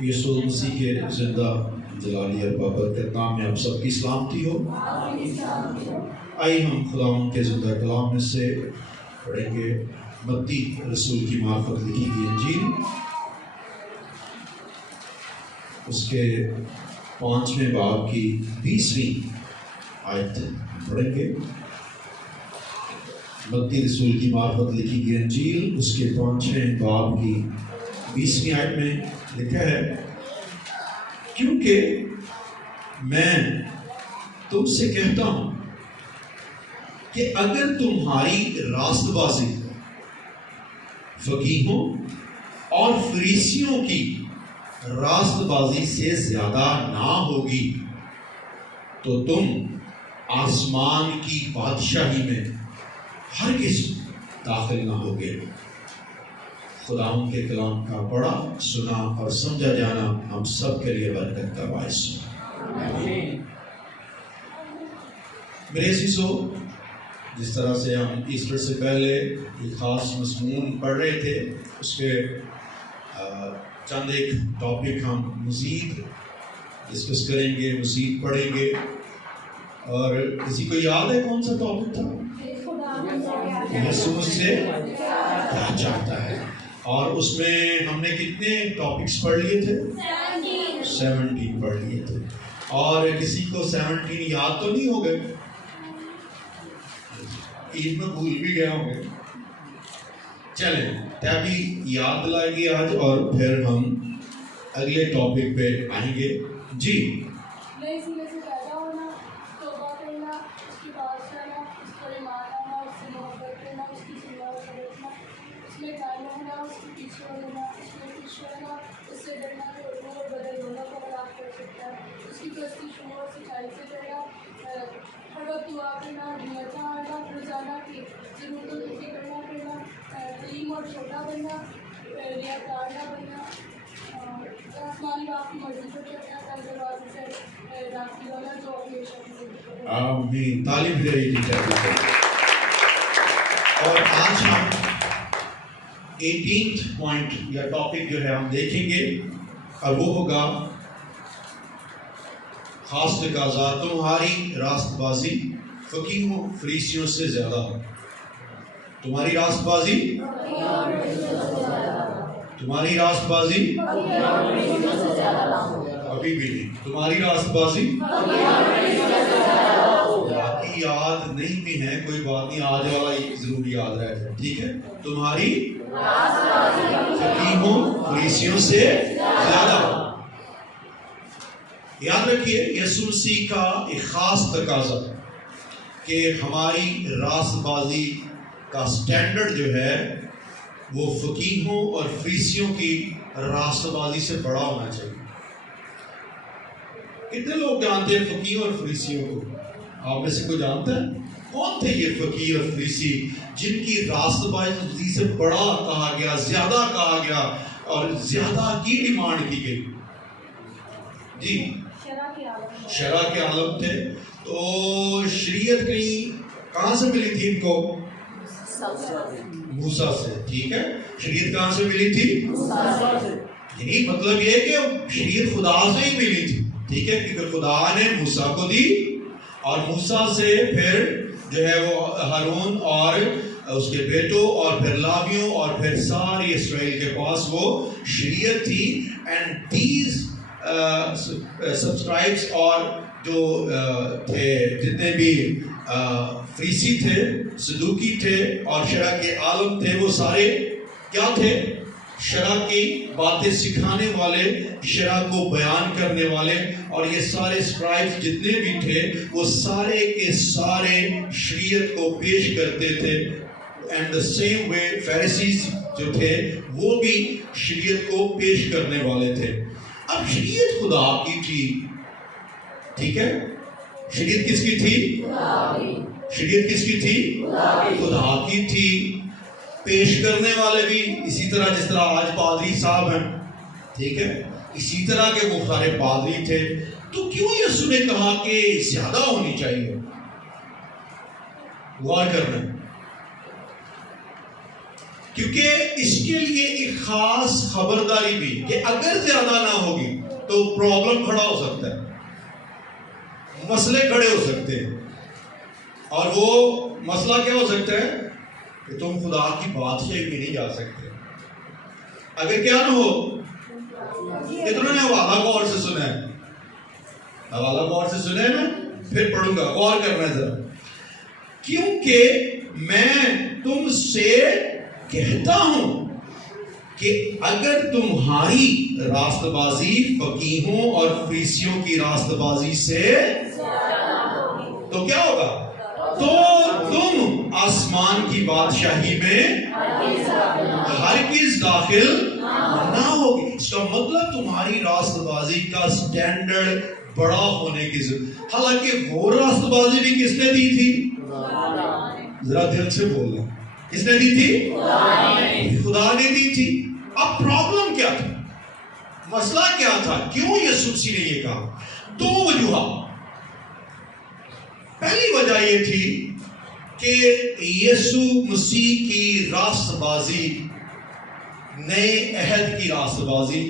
یسوع مسیح کے زندہ جلالی اور بابرکت نام میں آپ سب کی سلامتی ہو۔ آئیے ہم خداوند کے زندہ کلام میں سے پڑھیں گے متی رسول کی معرفت لکھی گئی انجیل، اس کے 5ویں باب کی 20ویں آیت پڑھیں گے۔ متی رسول کی معرفت لکھی گئی انجیل، اس کے 5ویں باب کی 20ویں آیت میں لکھا ہے، کیونکہ میں تم سے کہتا ہوں کہ اگر تمہاری راست بازی فقیہوں اور فریسیوں کی راست بازی سے زیادہ نہ ہوگی تو تم آسمان کی بادشاہی میں ہرگز داخل نہ ہوگے۔ خداوند کے کلام کا پڑھا، سنا اور سمجھا جانا ہم سب کے لیے برکت کا باعث ہو۔ میرے عزیزو، جس طرح سے ہم ایسٹر سے پہلے ایک خاص مضمون پڑھ رہے تھے، اس کے چند ایک ٹاپک ہم مزید ڈسکس کریں گے، مزید پڑھیں گے۔ اور کسی کو یاد ہے کون سا ٹاپک تھا؟ یسوع سے کیا چاہتا ہے؟ اور اس میں ہم نے کتنے ٹاپکس پڑھ لیے تھے؟ 17 پڑھ لیے تھے۔ اور کسی کو 17 یاد تو نہیں ہو گئے؟ عید میں بھول بھی گیا ہوں گے۔ چلیں تبھی یاد دلائے گی آج، اور پھر ہم اگلے ٹاپک پہ آئیں گے۔ جی، آمین، تعلیم دے رہی تھی۔ اور آج ہم 18 پوائنٹ یا ٹاپک جو ہے ہم دیکھیں گے، اور وہ ہوگا خاص تقاضا تمہاری راست بازی فقیہوں فریسیوں سے زیادہ ہو۔ تمہاری راست بازی، تمہاری راست بازی ابھی بھی نہیں، تمہاری راست بازی باقی یاد نہیں بھی ہے، کوئی بات نہیں، آج والا ضرور یاد رہے گا، ٹھیک ہے؟ تمہاری فقیہوں فریسیوں سے زیادہ ہو۔ یاد رکھیے، یسوع مسیح کا ایک خاص تقاضا کہ ہماری راست بازی کا سٹینڈرڈ جو ہے وہ فقیہوں اور فریسیوں کی راست بازی سے بڑا ہونا چاہیے۔ کتنے لوگ جانتے ہیں فقیہوں اور فریسیوں کو؟ آپ میں سے کوئی جانتا ہے کون تھے یہ فقیر اور فریسی جن کی راست بازی سے بڑا کہا گیا، زیادہ کہا گیا اور زیادہ کی ڈیمانڈ کی گئی؟ جی، شرع کے عالم تھے۔ تو شریعت کہاں سے ملی تھی ان کو؟ موسیٰ سے، ٹھیک ہے؟ شریعت کہاں سے ملی تھی؟ یعنی مطلب یہ کہ شریعت خدا سے ہی ملی تھی، ٹھیک ہے؟ کیونکہ خدا نے موسیٰ کو دی، اور موسیٰ سے پھر جو ہے وہ ہارون اور اس کے بیٹوں اور پھر لاویوں اور پھر ساری اسرائیل کے پاس وہ شریعت تھی۔ اینڈ دیز سبسکرائبس، اور جو تھے جتنے بھی فریسی تھے، صدوقی تھے اور شرع کے عالم تھے، وہ سارے کیا تھے؟ شرع کی باتیں سکھانے والے، شرع کو بیان کرنے والے، اور یہ سارے اسکرائبس جتنے بھی تھے وہ سارے کے سارے شریعت کو پیش کرتے تھے۔ اینڈ دا سیم وے فیریسیز جو تھے وہ بھی شریعت کو پیش کرنے والے تھے۔ اب شریعت خدا کی تھی، ٹھیک ہے؟ شریعت کس کی تھی؟ شریعت کس کی تھی؟ خدا کی تھی۔ پیش کرنے والے بھی اسی طرح، جس طرح آج پادری صاحب ہیں، ٹھیک ہے، اسی طرح کے وہ سارے پادری تھے۔ تو کیوں یسوع نے کہا کہ زیادہ ہونی چاہیے؟ غور کرنا۔ کیونکہ اس کے لیے ایک خاص خبرداری بھی کہ اگر زیادہ نہ ہوگی تو پرابلم کھڑا ہو سکتا ہے، مسئلے کھڑے ہو سکتے ہیں. اور وہ مسئلہ کیا ہو سکتا ہے کہ تم خدا کی بادشاہی میں نہیں جا سکتے. اگر کیا نہ ہو، کتنوں نے حوالہ غور سے سنا ہے؟ حوالہ غور سے سنا ہے نا؟ پھر پڑھوں گا، غور کرنا ہے ذرا. کیونکہ میں تم سے کہتا ہوں کہ اگر تمہاری راست بازی فقیہوں اور فریسیوں کی راست بازی سے تو کیا ہوگا؟ تو تم آسمان کی بادشاہی میں ہرگز داخل نہ ہوگی. اس کا مطلب تمہاری راست بازی کا سٹینڈرڈ بڑا ہونے کی ضرورت. حالانکہ وہ راست بازی بھی کس نے دی تھی؟ ذرا دل سے بولنا. کس نے دی تھی؟ خدا نے دی تھی. اب پرابلم کیا تھا؟ مسئلہ کیا تھا؟ کیوں یسوع مسیح نے یہ کہا؟ دو وجوہات. پہلی وجہ یہ تھی کہ یسوع مسیح کی راست بازی نئے عہد کی راست بازی،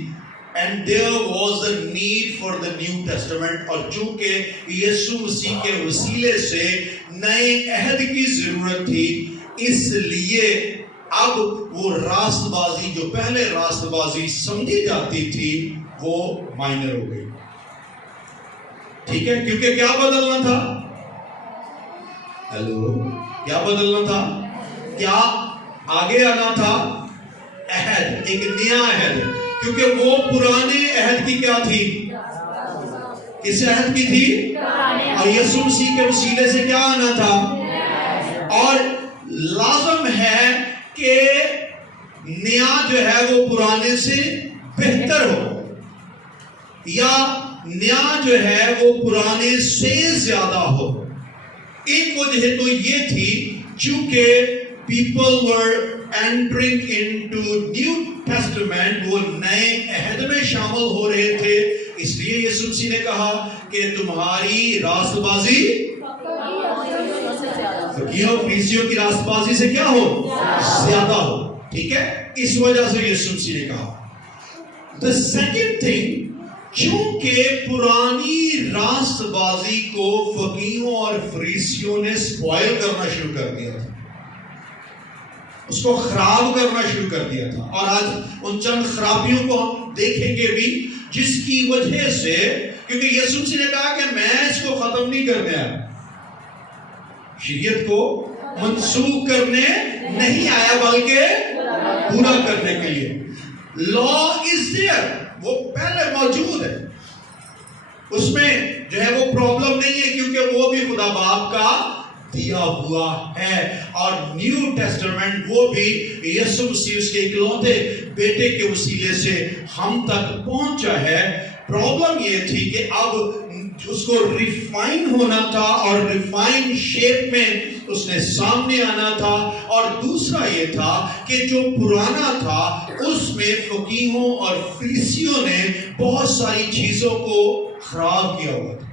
and there was a need for the New Testament. اور چونکہ یسوع مسیح کے وسیلے سے نئے عہد کی ضرورت تھی، اس لیے اب وہ راست بازی جو پہلے راست بازی سمجھی جاتی تھی وہ مائنر ہو گئی. ٹھیک ہے؟ کیونکہ کیا بدلنا تھا؟ ہیلو، کیا بدلنا تھا؟ کیا آگے آنا تھا؟ عہد، ایک نیا عہد. کیونکہ وہ پرانے عہد کی کیا تھی؟ کس عہد کی تھی؟ اور یسوع مسیح کے وسیلے سے کیا آنا تھا؟ اور لازم ہے کہ نیا جو ہے وہ پرانے سے بہتر ہو، یا نیا جو ہے وہ پرانے سے زیادہ ہو. ایک وجہ تو یہ تھی چونکہ people were entering into New Testament، وہ نئے عہد میں شامل ہو رہے تھے. اس لیے یسوع مسیح نے کہا کہ تمہاری راست بازی فقیہوں فریسیوں کی راست بازی سے کیا ہو؟ زیادہ ہو. ٹھیک ہے؟ اس وجہ سے یسوع مسیح نے کہا. The second thing، چونکہ پرانی راست بازی کو فقیہوں اور فریسیوں نے سپوائل کرنا شروع کر دیا تھا، اس کو خراب کرنا شروع کر دیا تھا. اور آج ان چند خرابیوں کو ہم دیکھیں گے بھی، جس کی وجہ سے، کیونکہ یسوع مسیح نے کہا کہ میں اس کو ختم نہیں کرنے آیا، شریعت کو منسوخ کرنے نہیں آیا بلکہ پورا کرنے کے لیے. لا از دیئر، وہ پہلے موجود ہے، اس میں جو ہے وہ پرابلم نہیں ہے، کیونکہ وہ بھی خدا باپ کا دیا ہوا ہے. اور نیو ٹیسٹمنٹ وہ بھی یسوع مسیح اس کے اکلوتے بیٹے کے وسیلے سے ہم تک پہنچا ہے. پرابلم یہ تھی کہ اب اس کو ریفائن ہونا تھا، اور ریفائن شیپ میں اس نے سامنے آنا تھا. اور دوسرا یہ تھا کہ جو پرانا تھا اس میں فقیہوں اور فریسیوں نے بہت ساری چیزوں کو خراب کیا ہوا تھا.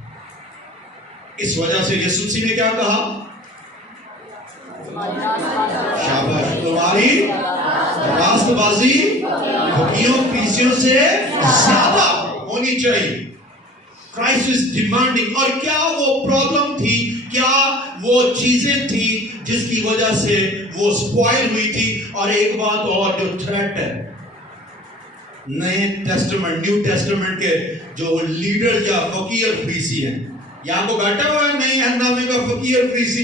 اس وجہ سے یسوع مسیح نے کیا کہا؟ شاباش، تمہاری راست بازی فقیہوں فریسیوں سے زیادہ ہونی چاہیے. Christ is demanding. اور کیا وہ پرابلم تھی، کیا وہ چیزیں تھی جس کی وجہ سے وہ سپوائل ہوئی تھی؟ اور ایک بات اور جو تھریٹ ہے، نئے ٹیسٹمنٹ نیو ٹیسٹمنٹ کے جو لیڈر یا فقیہ اور فریسی ہیں، یہاں کو بیٹھا ہوا ہے نئے عہد نامے کا فقیہ اور فریسی؟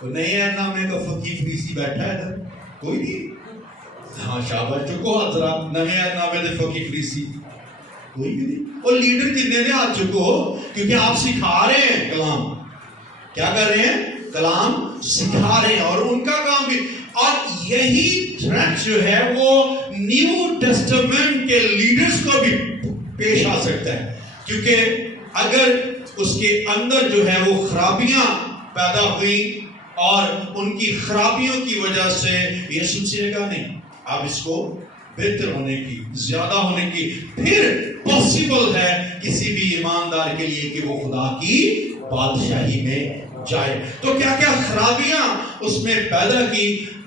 تو نئے عہد نامے کا فقیہ فریسی بیٹھا ہے ادھر؟ کوئی نہیں. ہاں شاباش، چکو ہاتھ ذرا، نئے عہد نامے دے فقیہ فریسی کوئی بھی نہیں. اور لیڈر جتنے نے ہاتھ چکو، کیونکہ آپ سکھا رہے ہیں کلام. کیا کر رہے ہیں؟ کلام سکھا رہے ہیں، اور ان کا کام بھی. اور یہی تھریٹ جو ہے وہ نیو ٹیسٹمنٹ کے لیڈرز کو بھی پیش آ سکتا ہے، کیونکہ اگر اس کے اندر جو ہے وہ خرابیاں پیدا ہوئی، اور ان کی خرابیوں کی وجہ سے یسوع مسیح نے کہا نہیں، آپ اس کو بہتر ہونے کی، زیادہ ہونے کی، پھر پاسبل ہے کسی بھی ایماندار کے لیے کہ وہ خدا کی بادشاہی میں جائے. تو کیا کیا خرابیاں اس میں پیدا کی؟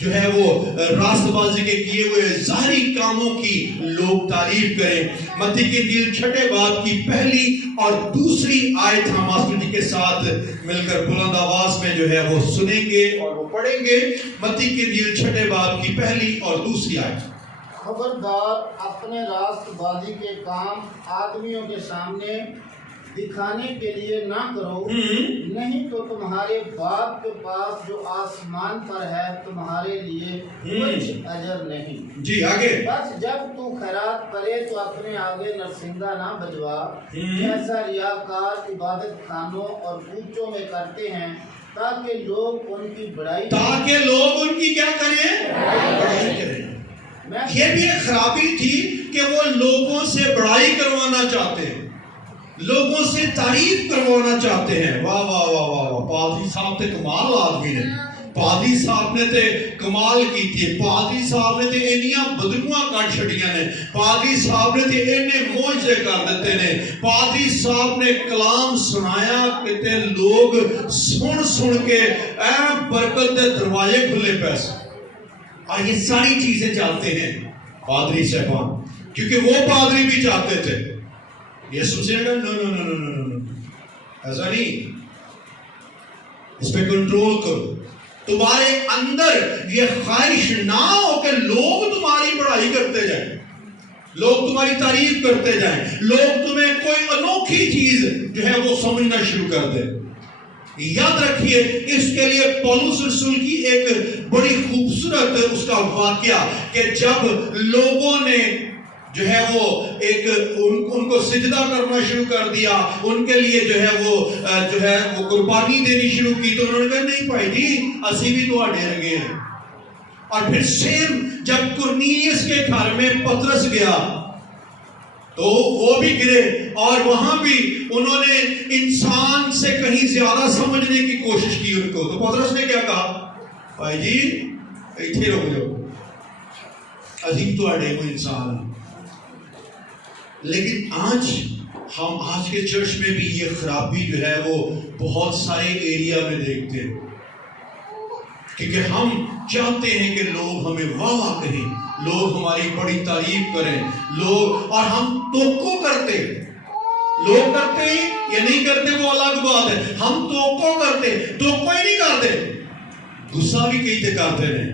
جو ہے وہ راست بازی کے کیے ہوئے ظاہری کاموں کی لوگ تعریف کریں. متی کی انجیل 6 باب کی پہلی اور دوسری آیت ہم ماسٹر جی کے ساتھ مل کر بلند آواز میں جو ہے وہ سنیں گے اور وہ پڑھیں گے. متی کی انجیل 6 باب کی پہلی اور دوسری آیت. خبردار اپنے راست بازی کے کام آدمیوں کے سامنے دکھانے کے لیے نہ کرو، نہیں تو تمہارے باپ کے پاس جو آسمان پر ہے تمہارے لیے کچھ اجر نہیں. جی آگے. بس جب تو خیرات کرے تو اپنے آگے نرسنگا نہ بجوا، جیسا ریاکار عبادت خانوں اور کوچوں میں کرتے ہیں، تاکہ لوگ ان کی بڑائی کیا کریں؟ بڑائی کریں. یہ بھی ایک خرابی تھی کہ وہ لوگوں سے بڑائی کروانا چاہتے ہیں، لوگوں سے تعریف کروانا چاہتے ہیں. واہ واہ واہ واہ واہ، پادری صاحب تے کمال آدمی نے، پادری صاحب نے تے کمال کی تھی، پادری صاحب نے تے انیاں بدلواں کٹ چھڑیاں نے، پادری صاحب نے تے انے معجزے کر دیتے نے، پادری صاحب نے کلام سنایا کہ تے لوگ سن کے اے برکت دے دروازے کھلے پیسے. اور یہ ساری چیزیں چاہتے ہیں پادری صاحبان، کیونکہ وہ پادری بھی چاہتے تھے. یہ سوچے گا نو ایسا نہیں، اس پہ کنٹرول کرو. تمہارے اندر یہ خواہش نہ ہو کہ لوگ تمہاری بڑائی کرتے جائیں، لوگ تمہاری تعریف کرتے جائیں، لوگ تمہیں کوئی انوکھی چیز جو ہے وہ سمجھنا شروع کر دیں. یاد رکھیے اس کے لیے پولس رسول کی ایک بڑی خوبصورت اس کا واقعہ کہ جب لوگوں نے جو ہے وہ ایک ان کو سجدہ کرنا شروع کر دیا، ان کے لیے جو ہے وہ قربانی دینی شروع کی، تو انہوں نے کہا نہیں بھائی جی اسی بھی تو آڈے رگے ہیں. اور پھر سیم جب کرنیلیس کے گھر میں پطرس گیا تو وہ بھی گرے، اور وہاں بھی انہوں نے انسان سے کہیں زیادہ سمجھنے کی کوشش کی ان کو. تو پطرس نے کیا کہا؟ بھائی جی ایتھے رک جاؤ، عظیم تو اڑے ہوئے انسان ہیں. لیکن آج کے چرچ میں بھی یہ خرابی جو ہے وہ بہت سارے ایریا میں دیکھتے ہیں، کیونکہ ہم چاہتے ہیں کہ لوگ ہمیں واہ واہ کہیں، لوگ ہماری بڑی تعریف کریں، اور ہم توقع کرتے، لوگ کرتے ہیں یا نہیں کرتے وہ الگ بات ہے، ہم توقع کرتے، توقع ہی نہیں کرتے، غصہ بھی کئی تے کرتے ہیں.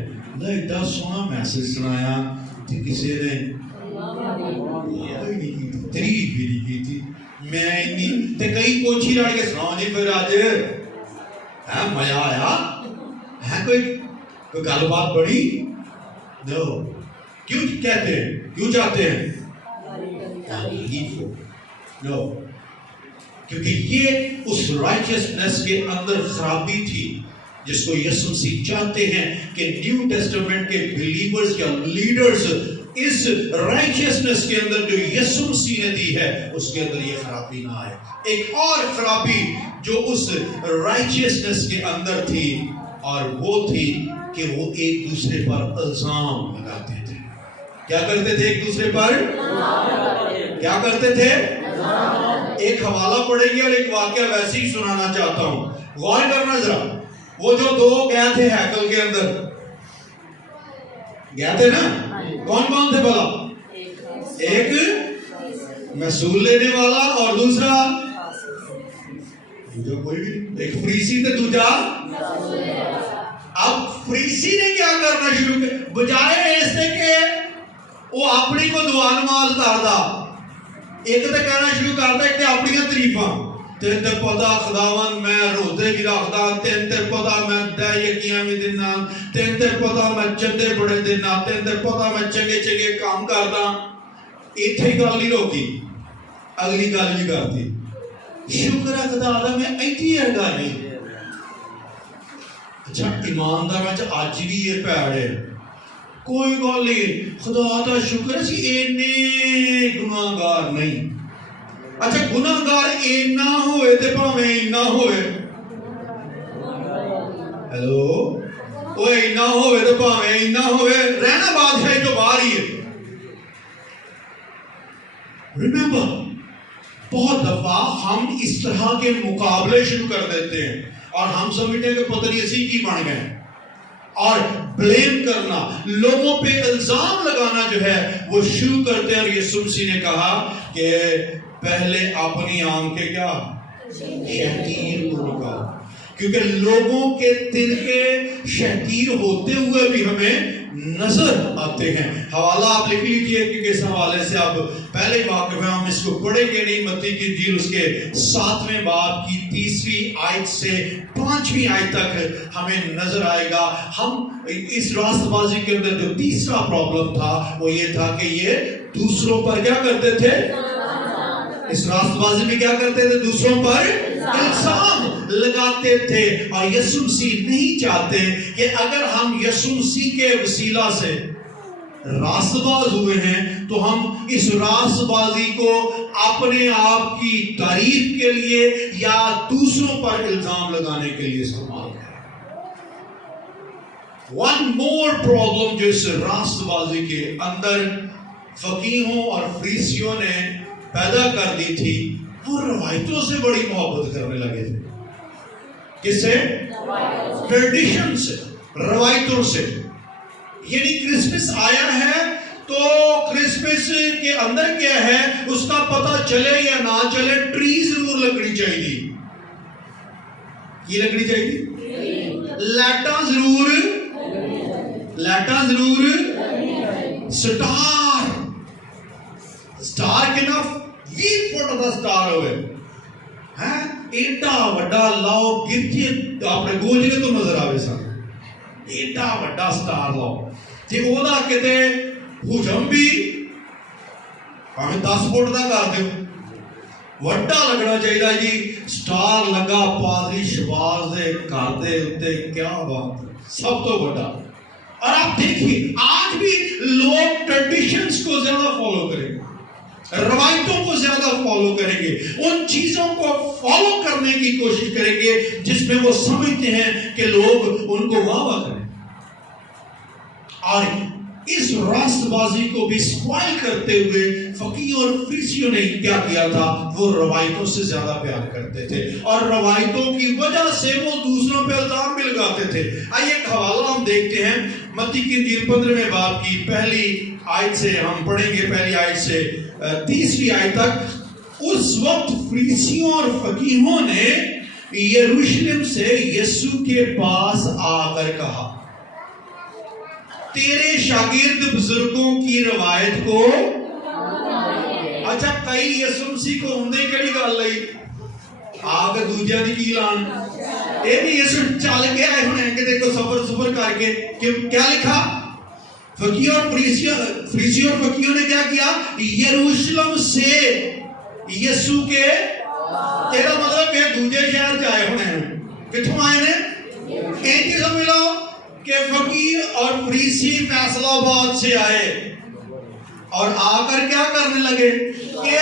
ایڈا سونا میسج سنایا کہ کسی نے تعریف بھی نہیں کی تھی، میں نہیں تے کئی پوچھی لڑ کے سنا نہیں پھر آج مزہ آیا ہے، کوئی گل بات بڑی دو. کیوں کہتے ہیں، کیوں چاہتے ہیں؟ نو، کیونکہ یہ اس رائچسنس کے اندر خرابی تھی جس کو یسوع مسیح چاہتے ہیں کہ نیو ٹیسٹمنٹ کے بلیورز یا لیڈرز اس رائچسنس کے اندر جو یسوع مسیح نے دی ہے اس کے اندر یہ خرابی نہ آئے. ایک اور خرابی جو اس رائچسنس کے اندر تھی، اور وہ تھی کہ وہ ایک دوسرے پر الزام لگاتے تھے. کیا کرتے تھے؟ ایک دوسرے پر کیا کرتے تھے؟ ایک حوالہ پڑھیں گے اور ایک واقعہ ویسے ہی سنانا چاہتا ہوں، غور کرنا ذرا. وہ جو دو گئے تھے ہیکل کے اندر گئے تھے نا، کون کون تھے بھلا؟ ایک محصول لینے والا اور دوسرا جو کوئی بھی، ایک فریسی تھے دوسرا. اب فریسی نے کیا کرنا شروع کیا؟ بجائے ایسے کہ وہ اپنی کو دعا نماز کردا، ایک تو کہنا شروع کرتا ہے کہ اپنی تعریفاں، تین تے پتا خداوند میں روزے بھی رکھدا، تین تے پتا میں دے یقیاں بھی دینا، تین تے پتا میں چندے بڑے دینا، تین تے پتا میں چنگے چنگے کام کردا. ایتھے گل نہیں روکی، اگلی گل بھی کرتی، شکر ہے خدا دا میں ایتھی ہے گل نہیں. اچھا ایماندار وچ اج بھی یہ پیڑ ہے، کوئی گل نہیں، خدا دا شکر ہے سی اینے گناہگار نہیں. اچھا گناہگار اینا ہوئے تے بھاویں اینا ہوئے، ہیلو، وہ اینا ہوئے تے بھاویں اینا ہوئے، رہنا بادشاہی تو باہر ہی ہے. ریممبر، بہت دفعہ ہم اس طرح کے مقابلے شروع کر دیتے ہیں اور ہم سمجھتے ہیں کہ پتہ نہیں اسی کی بن گئے، اور بلیم کرنا، لوگوں پہ الزام لگانا جو ہے وہ شروع کرتے ہیں. اور یسوع مسیح نے کہا کہ پہلے اپنی آنکھیں کیا شہتیر کو نکالو، کیونکہ لوگوں کے تنکے شہتیر ہوتے ہوئے بھی ہمیں نظر آتے ہیں. حوالہ آپ لکھ لیجئے کیونکہ اس حوالے سے آپ پہلے واقف ہیں، ہم اس کو پڑھیں گے نہیں. متی کی انجیل اس کے 7ویں باب کی 3 آیت سے 5 آیت تک ہمیں نظر آئے گا. ہم اس راست بازی کے اندر جو تیسرا پرابلم تھا وہ یہ تھا کہ یہ دوسروں پر کیا کرتے تھے، اس راست بازی میں کیا کرتے تھے، دوسروں پر الزام لگاتے تھے. اور یسوع مسیح نہیں چاہتے کہ اگر ہم یسوع مسیح کے وسیلہ سے راست باز ہوئے ہیں تو ہم اس راست بازی کو اپنے آپ کی تعریف کے لیے یا دوسروں پر الزام لگانے کے لیے استعمال کریں. ون مور پرابلم جو اس راست بازی کے اندر فقیہوں اور فریسیوں نے پیدا کر دی تھی، وہ روایتوں سے بڑی محبت کرنے لگے تھے. کس سے؟ ٹریڈیشن سے، روایتوں سے. یعنی کرسمس آیا ہے تو کرسمس کے اندر کیا ہے اس کا پتہ چلے یا نہ چلے، ٹری ضرور لگنی چاہیے. یہ لگنی چاہیے، لیٹا ضرور، سٹار کے نا 20 فٹ دا سٹار ہوئے ہیں، ایڈا وڈا لاؤ گرجے اپنے گوجرے تو نظر آوے سن، ایڈا وڈا سٹار لاؤ تے او دا کتے حجم بھی ہمیں 10 فٹ دا کر دیو، وڈا لگنا چاہیے جی. سٹار لگا پادری شباز دے گھر دے اوتے، کیا بات، سب تو وڈا. اور آپ دیکھیے آج بھی لوگ ٹریڈیشنز کو زیادہ فالو کریں گے، روایتوں کو زیادہ فالو کریں گے، ان چیزوں کو فالو کرنے کی کوشش کریں گے جس میں وہ سمجھتے ہیں کہ لوگ ان کو واہ واہ کریں. اور اس راست بازی کو بھی سپوائل کرتے ہوئے فقیہوں اور فریسیوں نے کیا کیا تھا، وہ روایتوں سے زیادہ پیار کرتے تھے اور روایتوں کی وجہ سے وہ دوسروں پہ الزام بھی لگاتے تھے. آئیے ایک حوالہ ہم دیکھتے ہیں متی کی انجیل 15ویں باب کی پہلی آیت سے ہم پڑھیں گے، پہلی آیت سے 30ویں آیت تک. اس وقت فریسیوں اور فقیہوں نے یروشلم سے یسوع کے پاس آ کر کہا، تیرے شاگرد بزرگوں کی روایت کو. اچھا کئی یسوع مسیح کو ہوندے کیڑی گل لئی آ کے دوجیاں دی کی لان، اے بھی یسوع چل کے آئے ہونے کہ دیکھو سفر کر کے کہ کیا لکھا، فقیہ اور فریسیوں اور فقیہوں نے کیا کیا، یروشلم سے یسوع کے، تیرا مطلب کہ دوجے شہر سے آئے ہونے ہیں. کتھوں آئے نے؟ ایک چیز سمجھ لو کہ فقیہ اور فریسی فیصل آباد سے آئے اور آ کر کیا کرنے لگے کہ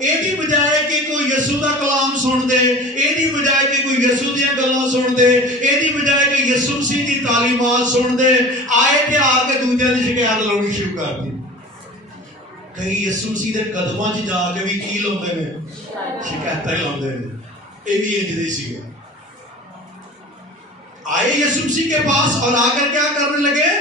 ایدی بجائے کہ کوئی یسوع دا کلام سن دے، ایدی بجائے کہ کوئی یسوع دیاں گلاں سن دے، ایدی بجائے کہ یسوع مسیح دی تعلیمات سن دے، آئے تے آ کے دوجیاں دی شکایت لاؤنی شروع کر دی. کئی یسوع مسیح دے قدماں چ جا کے بھی کی لاندے نے، شکایتاں لاندے نے. اے بھی انج دی سی. آئے یسوع مسیح کے پاس اور آ کر کیا کرنے لگے،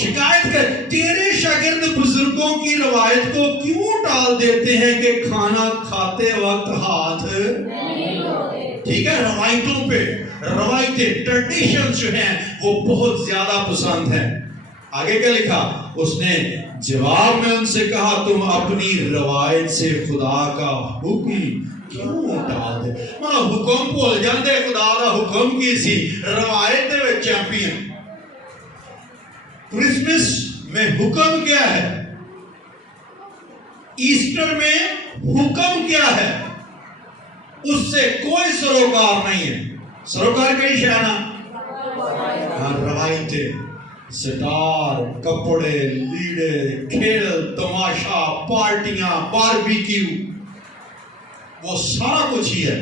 شکایت کر، تیرے شاگرد بزرگوں کی روایت کو کیوں ٹال دیتے ہیں کہ کھانا کھاتے وقت ہاتھ نہیں دھوتے. ٹھیک ہے، روایتوں پہ روایتیں ٹریڈیشن جو ہیں وہ بہت زیادہ پسند ہیں. آگے کیا لکھا، اس نے جواب میں ان سے کہا، تم اپنی روایت سے خدا کا حکم کیوں ٹال دے. مطلب حکم بھول جاندے، خدا دا حکم کی سی، روایت دے وچ چیمپئن. کرسمس میں حکم کیا ہے، ایسٹر میں حکم کیا ہے، اس سے کوئی سروکار نہیں ہے. سروکار کئی شہنا، روایتیں، سٹار، کپڑے، لیڑے، کھیل، تماشا، پارٹیاں، باربیکیو، وہ سارا کچھ ہی ہے.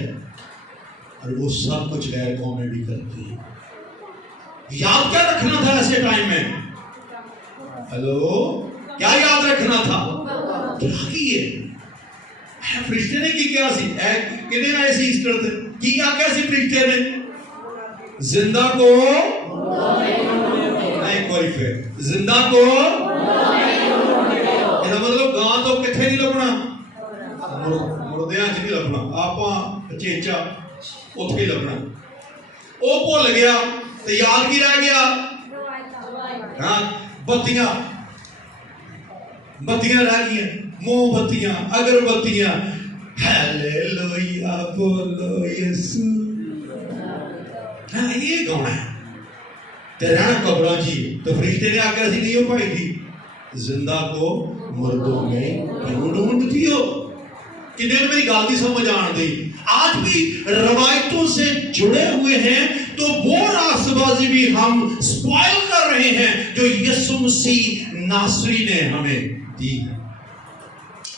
اور وہ سب کچھ غیر قومیں بھی کرتی ہیں. یاد کیا رکھنا تھا ایسے ٹائم میں؟ ہیلو، کیا یاد رکھنا تھا؟ کیا کیے فرشتے نے کی کیا سی؟ کنے آئے سی ایسٹر تھے کی کیا سی فرشتے نے؟ زندہ کو باری پھر زندہ کو یہ مطلب گاں تو کتنے نہیں لبنا مردیاں چ نہیں لبنا آپ چیچا اتنے ہی لبنا وہ بھول گیا تو یاد کی رہ گیا ہاں بتیاں بتیاں رہ گئی موم بتیاں اگربتیاں ہیلیلویا بولو یسوع ہاں یہ گانا ہے تے رہنا قبراں جی تو فرشتے نے آ کے ایسی نہیں ہو پائی تھی زندہ کو مردوں میں کیوں ڈھونڈتی ہو کنہیں نے میری گال دی سمجھ آن دی آج بھی روایتوں سے جڑے ہوئے ہیں تو وہ راست بازی بھی ہم سپوائل کر رہے ہیں جو یسوع مسیح ناصری نے ہمیں دی ہے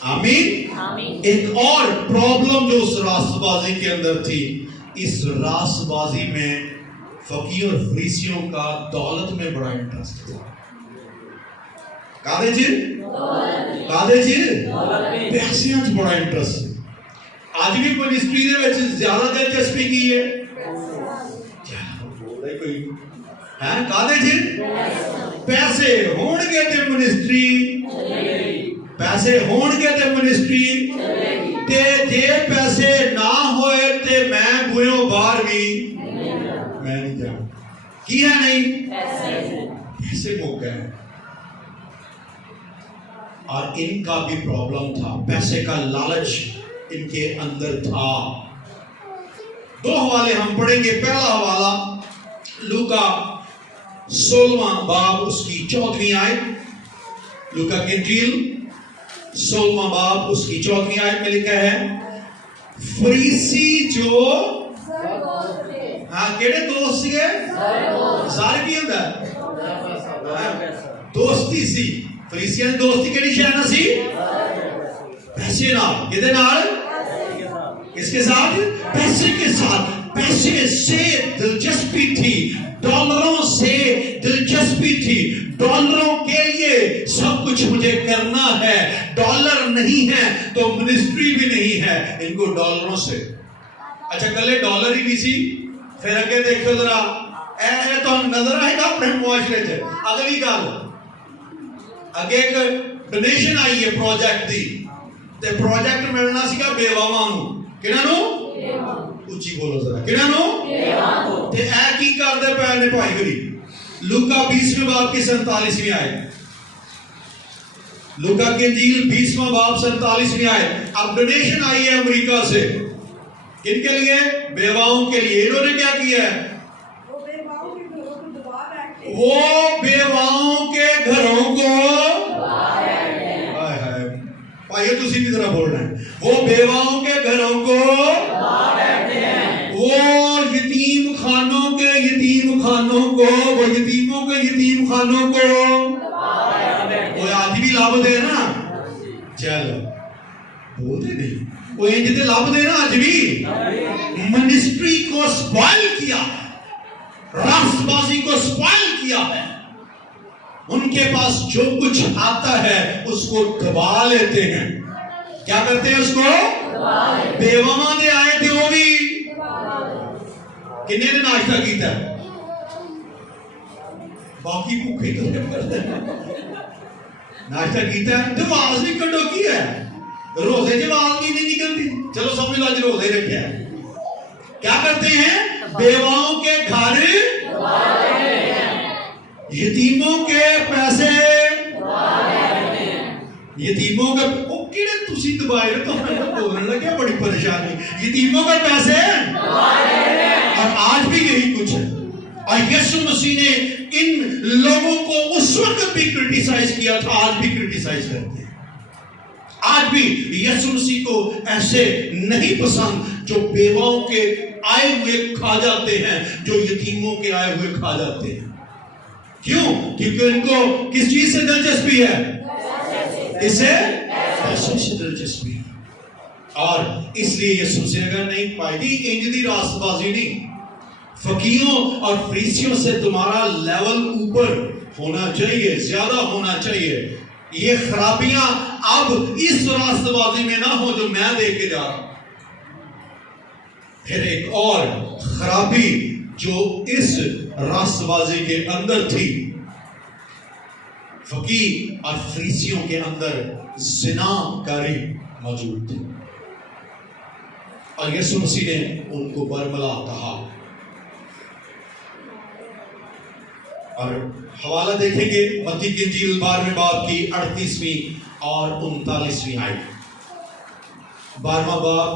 آمین ایک اور پرابلم جو اس راست بازی کے اندر تھی اس راست بازی میں فقیوں اور فریسیوں کا دولت میں بڑا انٹرسٹ تھا کادے جی پیسیاں چ بڑا انٹرسٹ آج بھی منسٹری دے وچ زیادہ دلچسپی کی ہے کادے جی پیسے ہون گے تے منسٹری پیسے ہون گے تے منسٹری تے جے پیسے نہ ہوئے تے میں بوئوں باہر بھی میں نہیں جاؤں کی ہے نہیں پیسے موقع ہے اور ان کا بھی پرابلم تھا پیسے کا لالچ ان کے اندر تھا دو حوالے ہم پڑھیں گے پہلا حوالہ لوکا 16واں باب اس کی 14ویں آیت لوکا کی انجیل 16واں باب اس کی 14ویں آیت میں لکھا ہے فریسی جو ہاں کیڑے دوست گئے سارے کی ہوتا ہے دوستی سی فریسیاں دوستی کیڑی شے نال سی پیسے نال کدے نال کس کے ساتھ پیسے کے ساتھ پیسے سے دلچسپی تھی ڈالروں سے دلچسپی تھی ڈالروں کے لیے سب کچھ مجھے کرنا ہے ڈالر نہیں ہے تو منسٹری بھی نہیں ہے ان کو ڈالروں سے اچھا کلے ڈالر ہی نہیں سی پھر اگے دیکھو ذرا اے تو نظر آئے گا اپنے معاشرے سے اگلی گل اگے ایک ڈونیشن آئی ہے پروجیکٹ دی تے پروجیکٹ ملنا سی گا بیواواں نوں کنہاں نوں اچھی بولو ذرا کنہاں نوں تے اے کی کردے پے نے بھائی گری لوکا 20ویں باب کی 47ویں آیت لوکا کی انجیل 20واں باب 47ویں آیت اب ڈونیشن آئی ہے امریکہ سے کن کے لیے بیواؤں کے لیے انہوں نے کیا کیا ہے وہ بیواؤں کے گھروں کو آئیے تو اسی طرح بول رہے ہیں وہ بیواؤں کے گھروں کو وہ یتیم خانوں کو وہ یتیموں کے یتیم خانوں کو وہ آج بھی لاب دے نا چلو بولتے نہیں وہ انجھتے لاب دے نا آج بھی منسٹری کو سپائل کیا راست بازی کو سپائل کیا ہے ان کے پاس جو کچھ آتا ہے اس کو دبا لیتے ہیں کیا کرتے ہیں اس کو بیواواں دے آئے تھے وہ بھی کنے نے ناشتہ کیتا ہے باقی بھوکے تو ناشتہ کیتا ہے تو آواز بھی کٹو کی ہے روزے جب آواز نہیں نکلتی چلو سمجھ لو آج روزے رکھا ہے کیا کرتے ہیں بیواؤں کے گھر یتیموں کے پیسے یتیموں کے وہ کیڑے تسی دبائے تو ہمیں بولنے لگے بڑی پریشانی یتیموں کے پیسے اور آج بھی یہی کچھ ہے اور یسوع مسیح نے ان لوگوں کو اس وقت بھی کرٹیسائز کیا تھا آج بھی کرٹیسائز کرتے ہیں آج بھی یسوع مسیح کو ایسے نہیں پسند جو بیواؤں کے آئے ہوئے کھا جاتے ہیں جو یتیموں کے آئے ہوئے کھا جاتے ہیں کیوں کیونکہ ان کو کس چیز سے دلچسپی ہے اسے پیسے سے دلچسپی ہے اور اس لیے یسوع سے اگر نہیں پائی دی انج دی راست بازی نہیں فقیوں اور فریسیوں سے تمہارا لیول اوپر ہونا چاہیے زیادہ ہونا چاہیے یہ خرابیاں اب اس راست بازی میں نہ ہو جو میں دے کے جا رہا ہوں پھر ایک اور خرابی جو اس راست بازی کے اندر تھی فقیہ اور فریسیوں کے اندر زنا کاری موجود تھی، اور یسوع مسیح نے ان کو برملا کہا۔ اور حوالہ دیکھیں گے متی کی انجیل 12ویں باب کی 38ویں اور 39ویں آیت، 12واں باب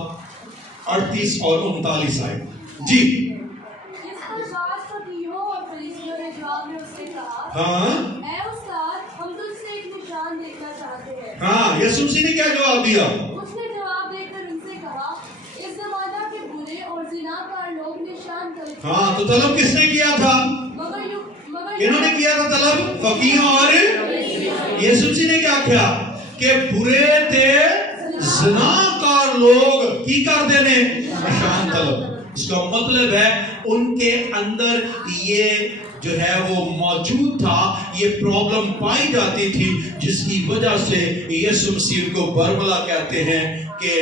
38 اور 39 آیت۔ جی ہاں، یسوع مسیح نے کیا جواب دیا؟ اس نے جواب دے کر ان سے کہا، اس زمانہ کے برے اور زناکار لوگ نشان طلب۔ ہاں، تو طلب کس نے کیا تھا؟ انہوں نے کیا تھا طلب، فقیہ اور یسوع مسیح نے کیا کیا کہ برے تھے زناکار لوگ کی کر دینے نشان طلب۔ اس کا مطلب ہے ان کے اندر یہ جو ہے وہ موجود تھا، یہ پرابلم پائی جاتی تھی، جس کی وجہ سے یسوع مسیح کو برملا کہتے ہیں کہ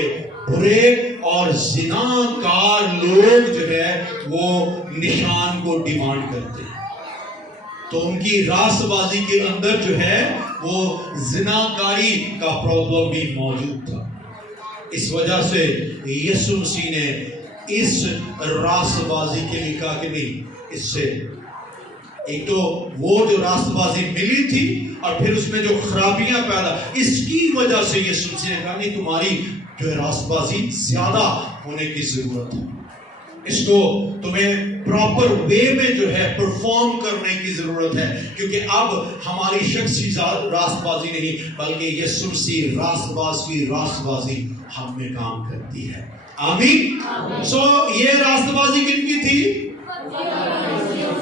برے اور زناکار لوگ جو ہے وہ نشان کو ڈیمانڈ کرتے ہیں۔ تو ان کی راست بازی کے اندر جو ہے وہ زناکاری کا پرابلم بھی موجود تھا۔ اس وجہ سے یسوع مسیح نے اس راست بازی کے لیے کہا کہ نہیں، اس سے ایک تو وہ جو راست بازی ملی تھی اور پھر اس میں جو خرابیاں پیدا، اس کی وجہ سے یسوع مسیح نے کہا نہیں، تمہاری جو ہے راست بازی زیادہ ہونے کی ضرورت ہے، اس کو تمہیں پراپر وے میں جو ہے پرفارم کرنے کی ضرورت ہے، کیونکہ اب ہماری شخصی راست بازی نہیں بلکہ یسوع مسیح راست باز کی راست بازی ہم میں کام کرتی ہے۔ آمین۔ سو یہ راست بازی کن کی تھی؟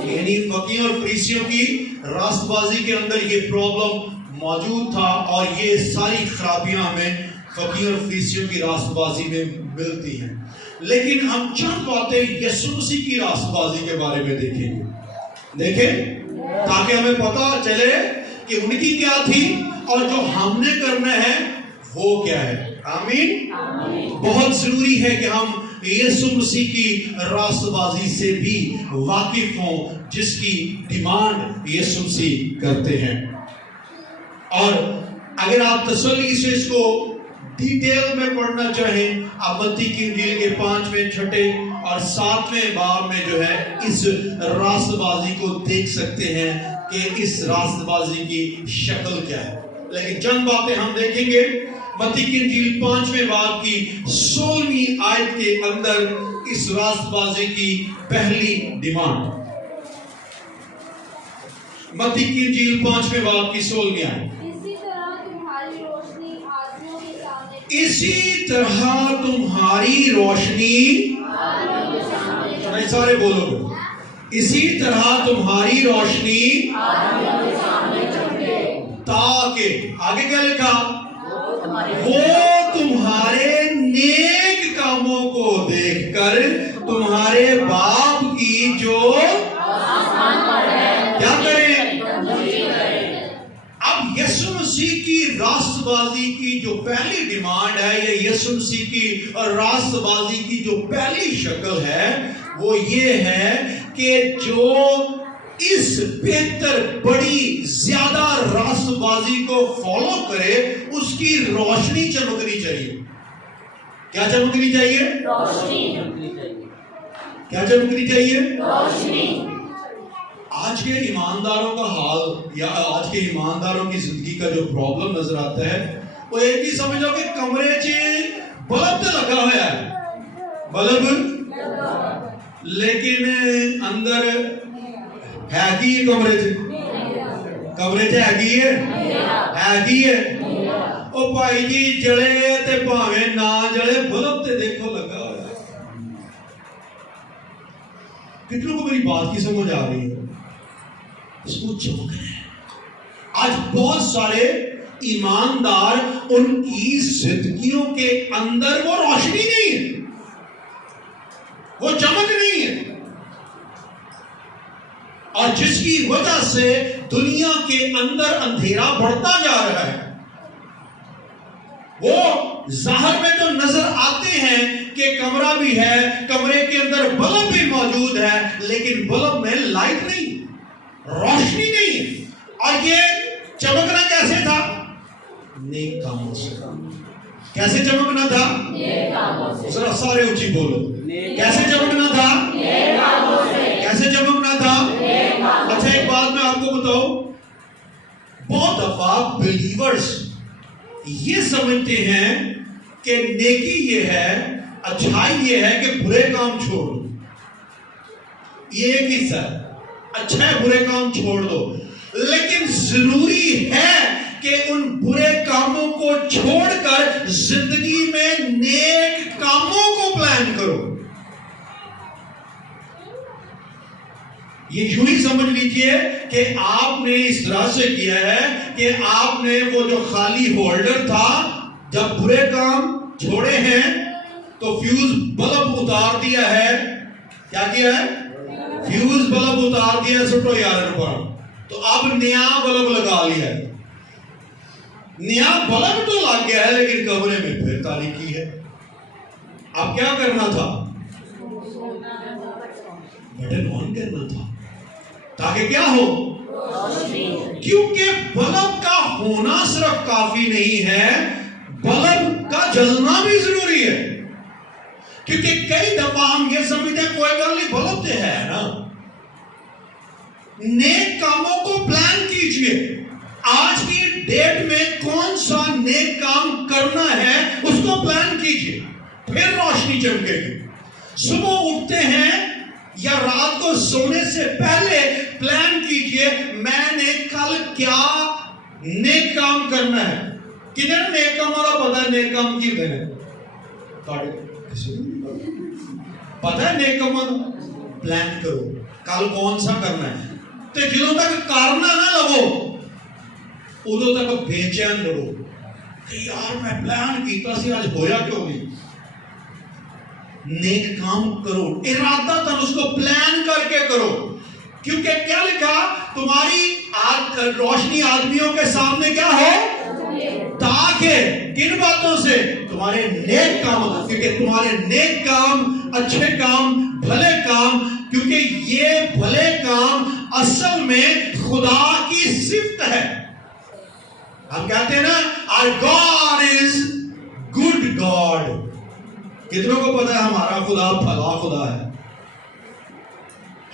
یعنی فقیہ اور فریسیوں کی راست بازی کے اندر یہ پرابلم موجود تھا، اور یہ ساری خرابیاں ہمیں فقیہ اور فریسیوں کی راست بازی میں ملتی ہیں۔ لیکن ہم چند باتیں یسوع مسیح کی راست بازی کے بارے میں دیکھیں گے، دیکھیں تاکہ ہمیں پتہ چلے کہ ان کی کیا تھی اور جو ہم نے کرنا ہے وہ کیا ہے۔ آمین۔ بہت ضروری ہے کہ ہم یسوع مسیح کی راست بازی سے بھی واقف ہوں، جس کی ڈیمانڈ یسوع مسیح کرتے ہیں۔ اور اگر آپ تسلی سے اس کو ڈیٹیل میں پڑھنا چاہیں، آپ متی کی انجیل کے 5ویں، 6 اور 7ویں باب میں جو ہے اس راست بازی کو دیکھ سکتے ہیں کہ اس راست بازی کی شکل کیا ہے۔ لیکن چند باتیں ہم دیکھیں گے متی کی انجیل 5ویں باب کی 16ویں آیت کے اندر اس راست بازی کی پہلی ڈیمانڈ۔ متی کی انجیل 5ویں باب کی 16ویں آیت، اسی طرح تمہاری روشنی، سارے بولو گے، اسی طرح تمہاری روشنی تاکہ، آگے کیا لکھا؟ وہ تمہارے نیک کاموں کو دیکھ کر تمہارے باپ کی جو کیا کریں۔ اب یسوع مسیح کی راست بازی کی جو پہلی ڈیمانڈ ہے، یا یسوع مسیح کی راست بازی کی جو پہلی شکل ہے، وہ یہ ہے کہ جو اس بہتر بڑی زیادہ راست بازی کو فالو کرے، اس کی روشنی چمکنی چاہیے۔ کیا چمکنی چاہیے؟ روشنی۔ کیا چمکنی چاہیے؟ روشنی۔ آج کے ایمانداروں کا حال، یا آج کے ایمانداروں کی زندگی کا جو پرابلم نظر آتا ہے، وہ ایک ہی سمجھو کہ کمرے بلب تو لگا ہوا ہے، بلب، لیکن اندر ہے کی کمرے کمرے ہے کی ہے کی ہے۔ او بھائی جی، جڑے تے بھاوے نہ جڑے، بلب تے دیکھو لگا ہوا ہے۔ کتنوں کو میری بات کی سمجھ آ رہی ہے؟ اس کو چمکنا ہے۔ آج بہت سارے ایماندار، ان کی زندگیوں کے اندر وہ روشنی نہیں ہے، وہ چمک نہیں ہے، اور جس کی وجہ سے دنیا کے اندر اندھیرا بڑھتا جا رہا ہے۔ وہ ظاہر میں تو نظر آتے ہیں کہ کمرہ بھی ہے، کمرے کے اندر بلب بھی موجود ہے، لیکن بلب میں لائٹ نہیں، روشنی نہیں ہے، اور یہ چمکنا کیسے تھا؟ نیک کاموں سے. کیسے چمکنا تھا؟ نیک کاموں سے. ذرا سارے اونچی بولو. کیسے چمکنا تھا؟ نیک کاموں سے. کیسے چمکنا تھا؟ نیک کاموں سے. اچھا ایک بات میں آپ کو بتاؤں، بہت دفعہ بلیورز یہ سمجھتے ہیں کہ نیکی یہ ہے، اچھائی یہ ہے کہ برے کام چھوڑ دو. یہ ایک حصہ ہے، اچھا ہے برے کام چھوڑ دو، لیکن ضروری ہے کہ ان برے کاموں کو چھوڑ کر زندگی میں نیک کاموں کو پلان کرو. یہ یوں ہی سمجھ لیجئے کہ آپ نے اس طرح سے کیا ہے کہ آپ نے وہ جو خالی ہولڈر تھا، جب برے کام چھوڑے ہیں تو فیوز بلب اتار دیا ہے. کیا کیا ہے؟ فیوز بلب اتار دیا. سٹو یار پر تو اب نیا بلب لگا لیا ہے. نیا بلب تو لگ گیا ہے لیکن کمرے میں پھر تاریکی ہے. اب کیا کرنا تھا؟ بٹن آن کرنا تھا تاکہ کیا ہو؟ کیونکہ بلب کا ہونا صرف کافی نہیں ہے، بلب کا جلنا بھی ضروری ہے. کیونکہ کئی دفعہ ہم یہ سمجھتے ہیں کوئی گل نہیں، بلب تو ہے نا. نیک کاموں کو پلان کیجئے. آج کی ڈیٹ میں کون سا نیک کام کرنا ہے اس کو پلان کیجئے، پھر روشنی چمکے گی. صبح اٹھتے ہیں یا رات کو سونے سے پہلے پلان کیجئے میں نے کل کیا نیک کام کرنا ہے. کنہیں نیک کام والا پتا ہے نیک کام کی ہوتے ہیں؟ پتہ ہے نیک کام پلان کرو کل کون سا کرنا ہے. تو جنہوں تک کرنا نہ لگو ادھوں تک بے چین رہو کہ یار میں پلان کیتا سی آج ہویا کیوں نہیں. نیک کام کرو، ارادہ تن اس کو پلان کر کے کرو. کیونکہ کیا لکھا؟ تمہاری روشنی آدمیوں کے سامنے کیا ہو؟ تاکہ کن باتوں سے؟ تمہارے نیک کام. کیونکہ تمہارے نیک کام، اچھے کام، بھلے کام، کیونکہ یہ بھلے کام اصل میں خدا کی صفت ہے. ہم کہتے ہیں نا our God is good God. کتنوں کو پتا ہے ہمارا خدا بھلا خدا ہے؟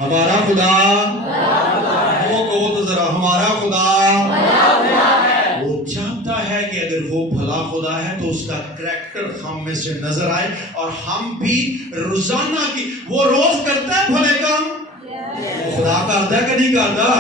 ہمارا خدا وہ کہو تو ذرا، ہمارا خدا وہ چاہتا ہے کہ اگر وہ بھلا خدا ہے تو اس کا کریکٹر ہم میں سے نظر آئے اور ہم بھی روزانہ کی وہ روز کرتا ہے بھلے کام. وہ خدا کرتا ہے کہ نہیں کرتا؟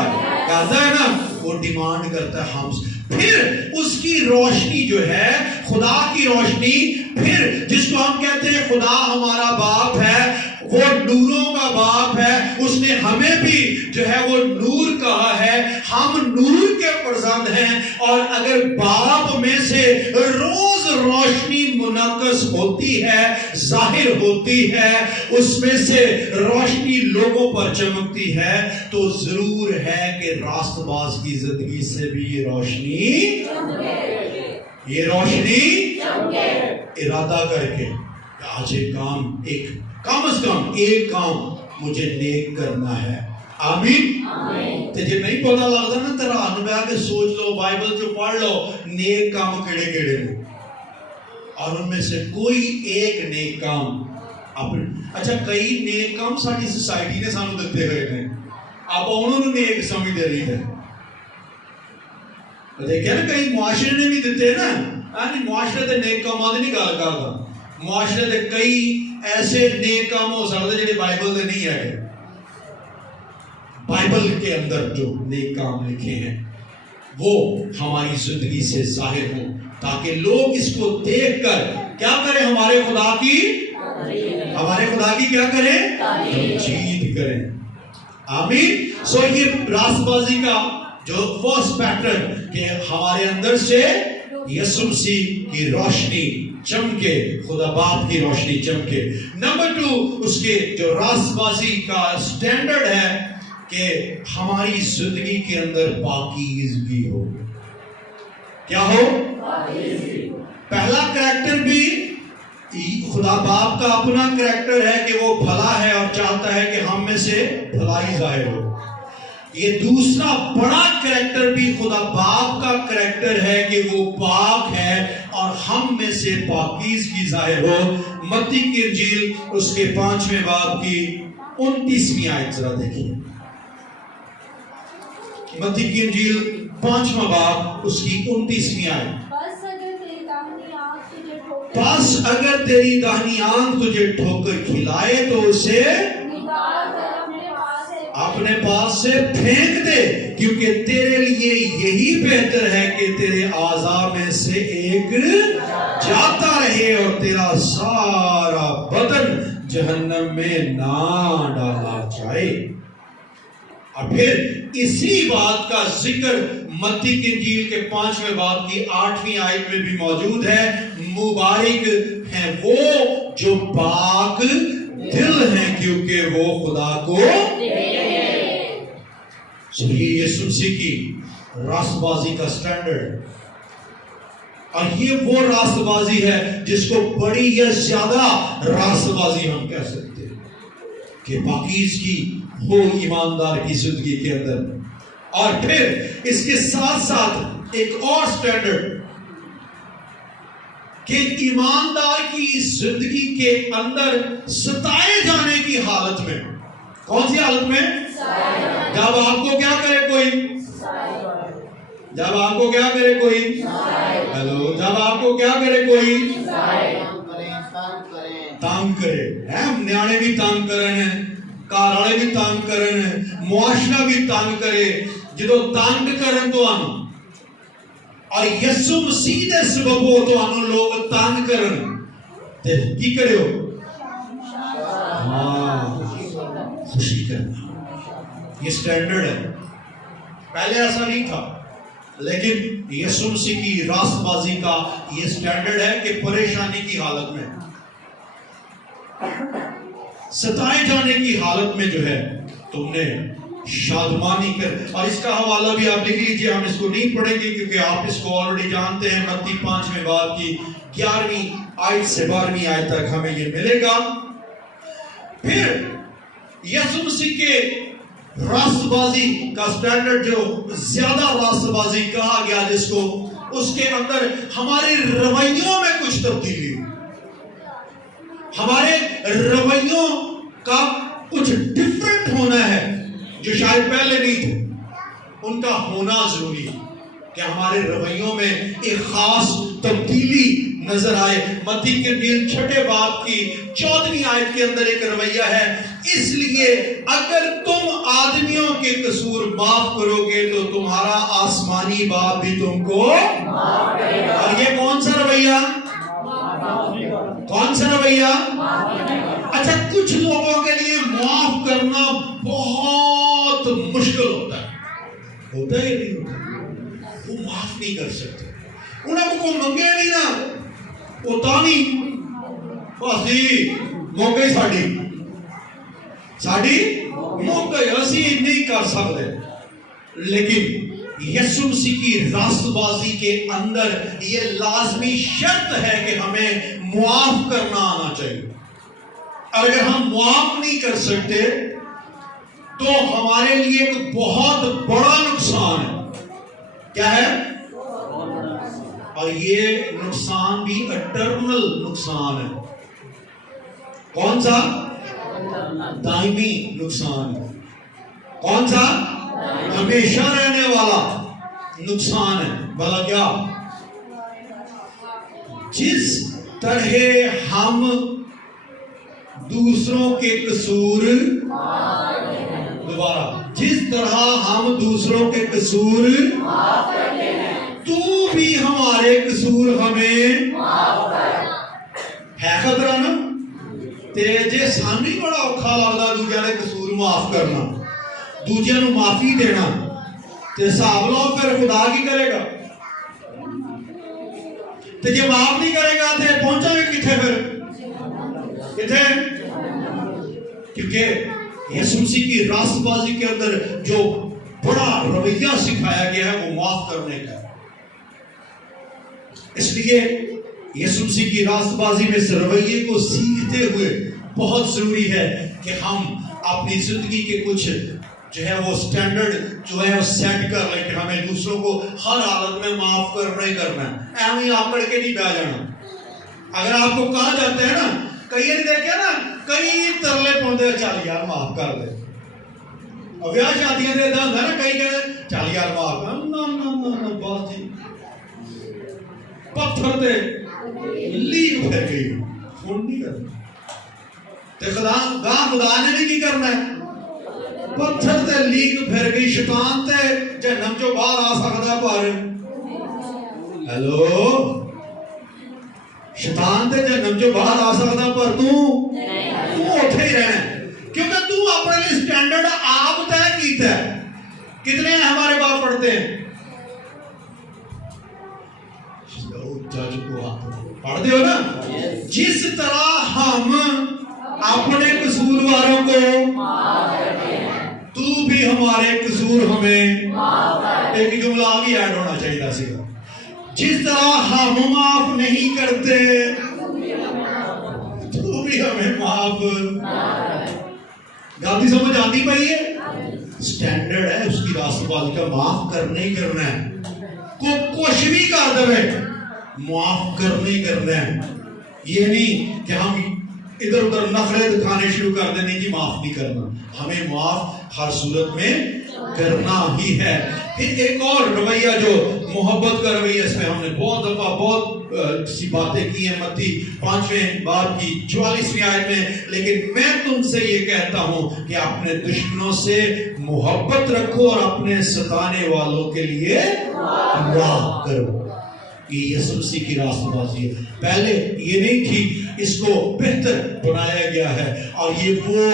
کرتا ہے نا. وہ ڈیمانڈ کرتا ہے ہم سے. پھر اس کی روشنی جو ہے خدا کی روشنی، پھر جس کو ہم کہتے ہیں خدا ہمارا باپ ہے، وہ نوروں کا باپ ہے. اس نے ہمیں بھی جو ہے وہ نور کہا ہے. ہم نور کے فرزند ہیں اور اگر باپ میں سے روز روشنی منعکس ہوتی ہے، ظاہر ہوتی ہے، اس میں سے روشنی لوگوں پر چمکتی ہے، تو ضرور ہے کہ راست باز کی زندگی سے بھی یہ روشنی ارادہ کر کے آج ایک کام، ایک کم از کم ایک کام مجھے نیک کرنا ہے. آمین. تجھے نہیں پتا لگتا نا تیرا انبیاء کے سوچ لو، بائبل جو پڑھ لو نیک کام کڑے کڑے لو اور ان میں سے کوئی ایک نیک کام اپنے. اچھا کئی نیک کام ساری سوسائٹی نے سانو دیتے ہوئے ہیں، آپ انہوں نے نیک سمجھ دے رہی ہے. دیکھیں نا کئی معاشرے نے بھی دیتے ہیں نا. معاشرے تے نیک کام آدھے نہیں گال کرتا. معاشرے تے کئی ایسے نیک کام ہو سکتے جڑے بائبل دے نہیں ہے. بائبل کے اندر جو نیک کام لکھے ہیں وہ ہماری زندگی سے ظاہر ہوں تاکہ لوگ اس کو دیکھ کر کیا کریں؟ ہمارے خدا کی کیا کریں؟ تمجید کریں. آمین. سو یہ راست بازی کا جو فرسٹ پیٹرن کہ ہمارے اندر سے یسوع مسیح کی روشنی چمکے، خدا باپ کی روشنی چمکے. نمبر 2 اس کے جو راست بازی کا سٹینڈرڈ ہے کہ ہماری زندگی کے اندر پاکیزگی ہو. کیا ہو؟ پہلا کریکٹر بھی خدا باپ کا اپنا کریکٹر ہے کہ وہ بھلا ہے اور چاہتا ہے کہ ہم میں سے بھلائی ظاہر ہو. یہ دوسرا بڑا کریکٹر بھی خدا باپ کا کریکٹر ہے کہ وہ پاک ہے اور ہم میں سے پاکیزگی ظاہر ہو۔ متی کی انجیل اس کے 5ویں باب کی 29ویں آیت ذرا دیکھیں۔ متی کی انجیل 5واں باب اس کی 29ویں آیت۔ بس اگر تیری داہنی آنکھ تجھے ٹھوکر کھلائے تو اسے اپنے پاس سے پھینک دے، کیونکہ تیرے لیے یہی بہتر ہے کہ تیرے اعضاء میں سے ایک جاتا رہے اور تیرا سارا بدن جہنم میں نہ ڈالا جائے۔ اور پھر اسی بات کا ذکر متی کی انجیل کے 5ویں باب کی 8ویں آیت میں بھی موجود ہے۔ مبارک ہیں وہ جو پاک دل ہیں کیونکہ وہ خدا کو صحیح یسوع مسیح کی راست بازی کا سٹینڈرڈ، اور یہ وہ راست بازی ہے جس کو بڑی یا زیادہ راست بازی ہم کہہ سکتے ہیں کہ پاکیزگی ہو ایماندار کی زندگی کے اندر۔ اور پھر اس کے ساتھ ساتھ ایک اور سٹینڈرڈ کہ ایماندار کی زندگی کے اندر ستائے جانے کی حالت میں، کون سی حالت میں؟ جب آپ کو کیا کرے کوئی، جب آپ کو کیا کرے کوئی، ہیلو، جب آپ کو کیا کرے کوئی، تانگ کرے۔ ہم نیانے بھی تانگ کرے ہیں، کار والے بھی تانگ کرے ہیں، معاشرہ بھی تانگ کرے، جدو تانگ کرن تو آنو اور یسوع مسیح دے سبب ہو تو آنو لوگ تانگ کرن تے کی کرے ہو؟ خوشی کرنا۔ یہ سٹینڈرڈ ہے، پہلے ایسا نہیں تھا، لیکن یسوع مسیح کی راست بازی کا یہ سٹینڈرڈ ہے کہ پریشانی کی حالت میں، ستائے جانے کی حالت میں جو ہے تم نے شادمانی کر۔ اور اس کا حوالہ بھی آپ لکھ لیجئے، ہم اس کو نہیں پڑھیں گے کیونکہ آپ اس کو آلریڈی جانتے ہیں۔ متی 5ویں باب کی 11ویں آیت سے 12ویں آیت تک ہمیں یہ ملے گا۔ پھر یسوع مسیح کے راست بازی کا سٹینڈرڈ جو زیادہ راست بازی کہا گیا، جس کو اس کے اندر ہمارے رویوں میں کچھ تبدیلی، ہمارے رویوں کا کچھ ڈیفرنٹ ہونا ہے جو شاید پہلے نہیں تھے، ان کا ہونا ضروری ہے کہ ہمارے رویوں میں ایک خاص تبدیلی نظر آئے۔ متی کی انجیل 6 باب کی 14ویں آیت کے اندر ایک رویہ ہے، اس لیے اگر تم آدمیوں کے قصور معاف کرو گے تو تمہارا آسمانی باپ بھی تم کو معاف کرے گا۔ اور یہ کون سا رویہ؟ کون سا رویہ؟ اچھا، کچھ لوگوں کے لیے معاف کرنا بہت مشکل ہوتا ہے، ہوتا ہے یا نہیں ہوتا؟ وہ معاف نہیں کر سکتے، انہیں کو منگے نہیں نا، وہ تانی اسی موقع ساڑی موقع اسی نہیں کر سکتے۔ لیکن یسوع مسیح کی راست بازی کے اندر یہ لازمی شرط ہے کہ ہمیں معاف کرنا آنا چاہیے، اور اگر ہم معاف نہیں کر سکتے تو ہمارے لیے ایک بہت بڑا نقصان ہے۔ کیا ہے؟ اور یہ نقصان بھی اٹرنل نقصان ہے۔ کون سا؟ دائمی نقصان ہے۔ کون سا؟ ہمیشہ رہنے والا نقصان ہے۔ بھلا کیا؟ جس طرح ہم دوسروں کے قصور، دوبارہ، جس طرح ہم دوسروں کے قصور تو بھی ہمارے قصور ہمیں ہے خطرہ نا؟ تے جے سانی بڑا اوکھا لگدا دوجے نے قصور معاف کرنا، دوجے نو معافی دینا، تے حساب لو پھر خدا کی کرے گا؟ تے جے معاف نہیں کرے گا تے پہنچا گے کتھے پھر؟ کتھے؟ کیونکہ یسوع مسیح کی راست بازی کے اندر جو بڑا رویہ سکھایا گیا ہے وہ معاف کرنے کا ہے۔ اس لیے یسوع مسیح کی راست بازی میں اس رویے کو سیکھتے ہوئے بہت ضروری ہے کہ ہم اپنی زندگی کے کچھ جو ہے وہ سٹینڈرڈ جو ہے وہ سیٹ کر لیں کہ ہمیں دوسروں کو ہر حالت میں معاف کرنا ہی کرنا ہے، ایویں آکڑ کے نہیں بیٹھ جانا۔ اگر آپ کو کہا جاتا ہے نا، کئی نے دیکھا نا، کئی ترلے پڑھتے ہیں چل یار معاف کر دے، اور بیاہ شادیاں دے دا نا، کئی کہتے چل یار معاف کر، نا بس جی پتھر دے لیک پھر گئی فون نہیں کرنا تے خدا نے بھی کی کرنا ہے، پتھر تے لیک پھر گئی، شیطان تے جہنم چوں باہر آ سکدا پر ہیلو شیطان تے جہنم چوں باہر آ سکدا پر تو اوتھے ہی رہنا ہے، کیونکہ تو اپنے لیے سٹینڈرڈ آپ طے کیتا ہے۔ کتنے ہمارے باپ پڑھتے ہیں؟ پڑھتے ہو نا؟ جس طرح ہم اپنے قصورواروں کو تو بھی ہمارے قصور ہمیں، ایک جملہ بھی ایڈ ہونا چاہیے سی، جس طرح ہم معاف نہیں کرتے تو بھی ہمیں معاف۔ گاتی سمجھ آتی پئی ہے؟ سٹینڈرڈ ہے اس کی راست بازی کا، معاف کرنا ہی کرنا ہے، کچھ بھی کر دے معاف کرنا ہی کرنا ہے۔ یہ نہیں کہ ہم ادھر ادھر نخرے دکھانے شروع کر دیں، نہیں جی معاف نہیں کرنا، ہمیں معاف ہر صورت میں کرنا ہی ہے۔ پھر ایک اور رویہ جو محبت کا رویہ، اس میں ہم نے بہت دفعہ بہت سی باتیں کی ہیں، متی 5ویں باب کی 44ویں آیت میں، لیکن میں تم سے یہ کہتا ہوں کہ اپنے دشمنوں سے محبت رکھو اور اپنے ستانے والوں کے لیے دعا کرو۔ یہ یسوع مسیح کی راست بازی ہے، پہلے یہ نہیں تھی، اس کو بہتر بنایا گیا ہے، اور یہ وہ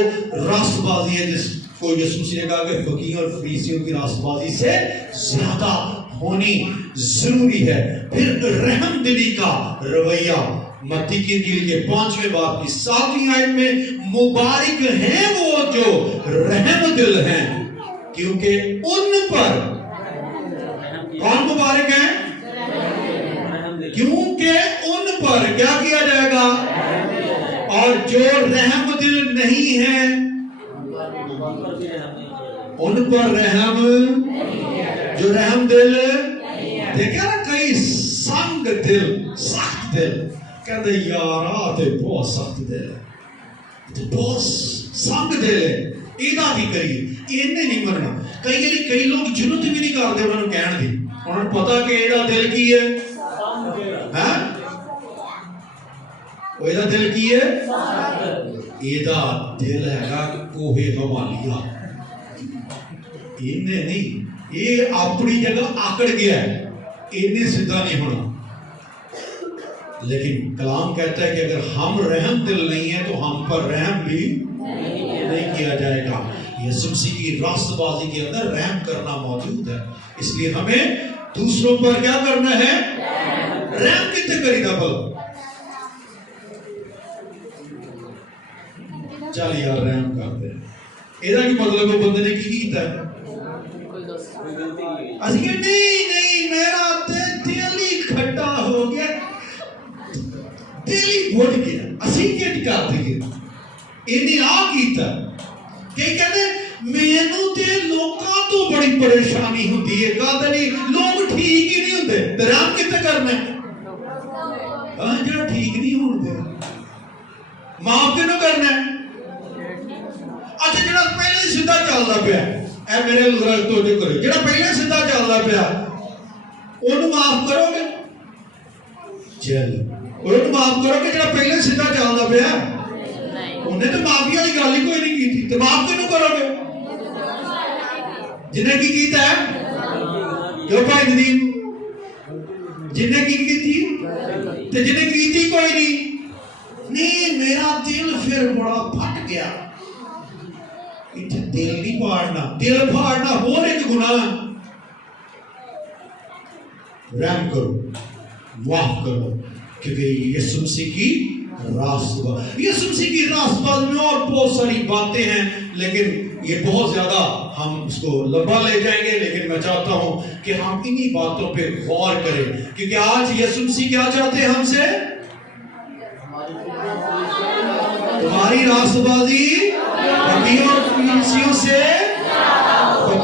راست بازی ہے جس کو یسوع مسیح نے کہا کہ فقیہوں اور فریسیوں کی راست بازی سے زیادہ ہونی ضروری ہے۔ پھر رحم دلی کا رویہ، متی کی انجیل کے 5ویں باب کی 7ویں آیت میں، مبارک ہیں وہ جو رحم دل ہیں کیونکہ ان پر، کون مبارک ہیں؟ کیونکہ ان پر کیا کیا جائے گا؟ اور جو رحم دل نہیں ہے ان پر رحم، جو رحم دل، دیکھا نا کئی سنگ دل، سخت دل، کہتے یارا تے بہت سخت دل ہے، بہت سنگ دل ہے، ایدہ بھی کریے انہیں نہیں مرنا۔ کئی لوگ جنت بھی نہیں کرتے انہوں نے کہن دی، انہوں نے پتا کہ ایدہ دل کی ہے، ایدہ دل کی ہے، ایدہ دل ہے گا کوہ غمالیہ، انہیں نہیں، یہ اپنی جگہ آکڑ گیا ہے، انہیں سدھا نہیں ہونا۔ لیکن کلام کہتا ہے کہ اگر ہم رحم دل نہیں ہیں تو ہم پر رحم بھی نہیں کیا جائے گا۔ یسوع مسیح کی راست بازی کے اندر رحم کرنا موجود ہے، اس لیے ہمیں دوسروں پر کیا کرنا ہے؟ رحم کتنے کری دا بھلا، چل یار رحم کرتے ہیں، ایدہ کی مطلب وہ بندے نے کی کیتا ہے، اسی کہ نہیں میرا دل ہی کھٹا ہو گیا، دل ہی بھوٹ گیا، اسی کٹ کر دیا، انہیں آ کیتا کہ کہتے میں نو تے لوکاں تو بڑی پریشانی ہوتی ہے، کہتے نہیں لوگ ٹھیک ہی نہیں ہوتے، رحم کتنے کرنا ہے؟ جڑا ٹھیک نہیں ہوتے معاف کیوں کرنا ہے؟ اچھا جڑا پہلے سیدھا چلدا پیا، اے میرے لوگ توجہ کرو، جڑا پہلے سیدھا چلدا پیا اونوں معاف کرو گے؟ چل اونوں معاف کرو گے جڑا پہلے سیدھا چلدا پیا؟ انہیں تو معافی والی گل ہی کوئی نہیں کی تھی، تو معاف کیوں کرو گے؟ جنہیں کی کیتا ہے؟ جو بھائی ندیم جنہیں کی تھی تو جنہیں کی تھی کوئی نہیں، میرا دل پھر بڑا پھٹ گیا، دل نہیں پھاڑنا، دل پھاڑنا اور ایک گناہ، رحم کرو، معاف کرو، کیونکہ یسوع مسیح کی راست بات، یسوع مسیح کی راست بات میں اور بہت ساری باتیں ہیں، لیکن یہ بہت زیادہ ہم اس کو لمبا لے جائیں گے، لیکن میں چاہتا ہوں کہ ہم انہی باتوں پہ غور کریں، کیونکہ آج یسوع مسیح کیا چاہتے ہیں ہم سے؟ تمہاری راست بازی فقیروں اور فریسیوں سے